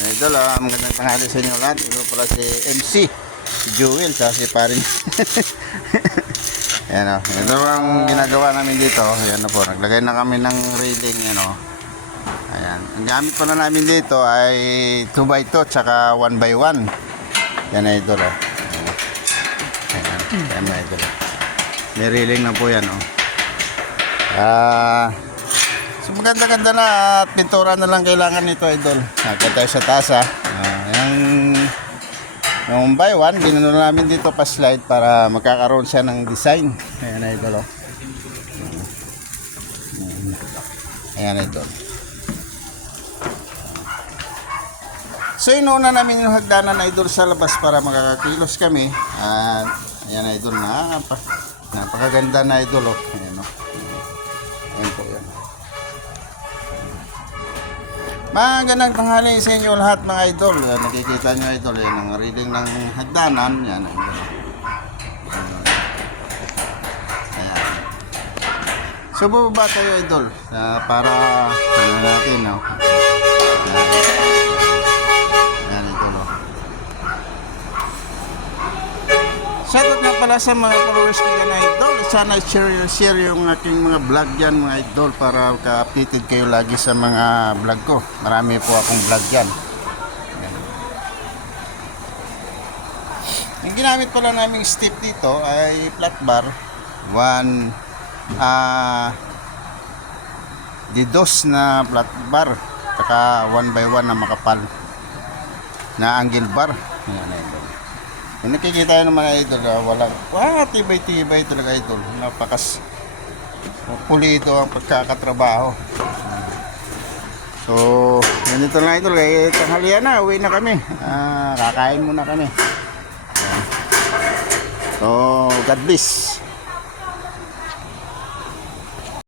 Idol, magandang tanghali sa inyo lahat. Ito pala si MC, si Jewel, sa si Parin. Ayan o, ito ang ginagawa namin dito. Ayan na po, naglagay na kami ng railing. Ayan o. Ayan, ang gamit pala namin dito ay 2x2 tsaka 1x1. Yan idol o. Ayan na idol o. May railing na po yan o. So maganda-ganda na at pintura na lang kailangan nito idol. Nakita tayo sa taas ha. Yung by one, ginano namin dito pa slide para magkakaroon siya ng design. Ayan idol oh. Ayan idol. So inuuna namin yung hagdanan na idol sa labas para makakakilos kami. At ayan idol na napakaganda na idol oh. Ayan oh. Ayan po yan. Magandang tanghali sa inyo lahat mga idol. Nakikita nyo idol, yan ang reading ng hagdanan. Yan idol. Ayan. So bubaba tayo idol para natin no? Ayan idol oh. Shoutout nga pala sa mga followers ko dyan idol. Sana share yung aking mga vlog dyan mga idol para ka-updated kayo lagi sa mga vlog ko. Marami po akong vlog dyan. Yung ginamit pala naming step dito ay flat bar. Didos na flat bar. Saka 1x1 na makapal na angle bar. Ayan idol. Yung nakikita nyo naman idol, tibay-tibay talaga idol. Napakas pulido ang pagkakatrabaho. So, ganito lang idol. Tanghalian na, uwi na kami. Kakain muna kami. So, God bless.